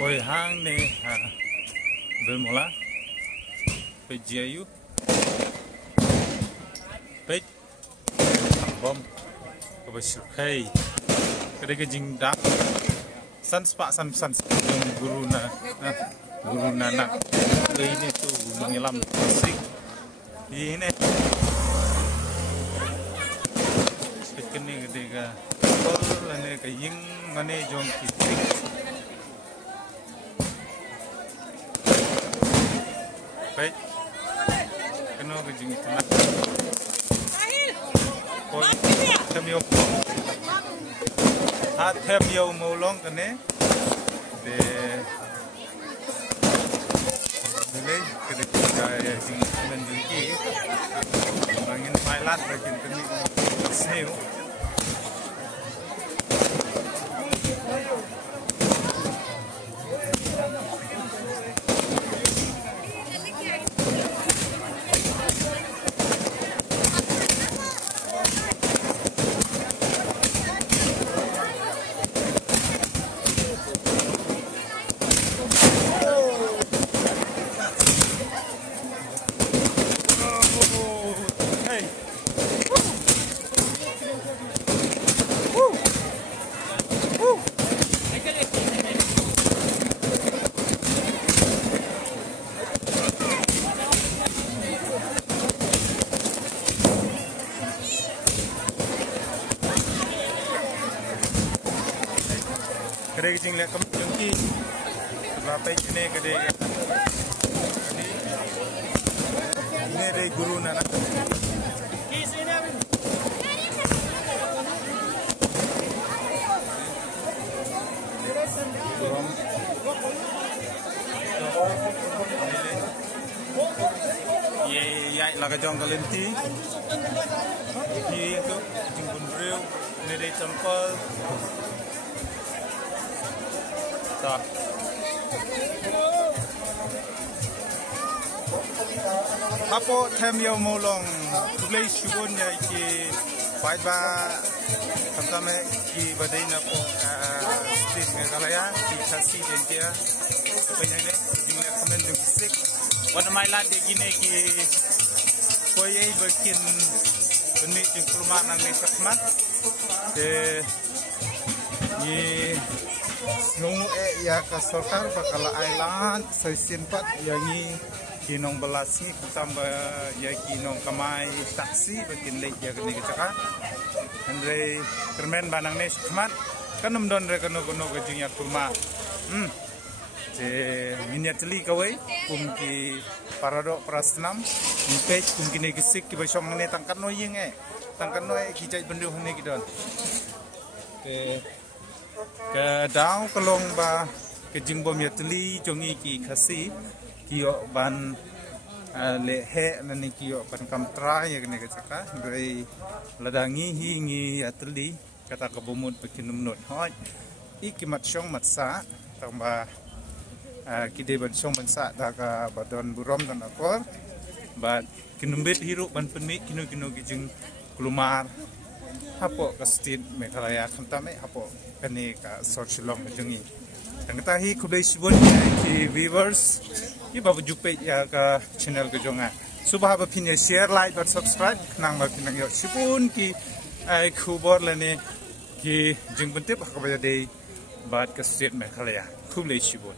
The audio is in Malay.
Oi hang ne bermula pejayu pej bom kebesirkai kedai jing dak san guru nanak ini tuh mengilam musik ini sekini kedai tol ane kaying mane jong kitrik baik kena kejing itu nak koi temiok hat temiau maulong kene de nilai ketika jing menjengki bangin Thailand bagian kene snew kedai jing lihat jengki berapa ini kedai ini dari guru nanak ye laga jong kalenti ini itu jing bunbreu ini dari temple tak apa temiau molong tulai shubun ya ki baik ba kami ki badai na po stis ngalaya ki kasi den dia penyane dengan komen dengan sik wana mai la de gine ki koye berkin benih jeng rumah nang ni sakmat de ni nung ya ka sorkar bakal island saya simpat yangi kinong belasi tambah ya kinong kamai taksi bakin lek ya kene kecaka andre kermen banang ne sakmat kanum don re kono gejing ya kurma je miniatli kawai ki paradok prasnam impej kini gisik ki basong ne tangkan no yeng tangkan no ki jai bendu ne kidon ke dau kelong ba ke jing bom yatli jongi ki khasi kiyo ban le he nani kiyo ban kamtra ya kene kecaka dari ladangi hingi yatli kata kebumut bekinum not hoj ikimat syong matsa tambah kide ban syong matsa daga badon burom dan akor bat kinumbet hirup ban penmi kino kijing kelumar hapo kastin Meghalaya kantame hapo kani ka sorsilong jungi tangta hi khudai sibon ki viewers ki babu jupe ya ka channel ke jonga subha ba phinya share like or subscribe nang ba pinang yo sibun ki ai khubor lane ki jing bentip hakaba de bat kastin Meghalaya khudai sibon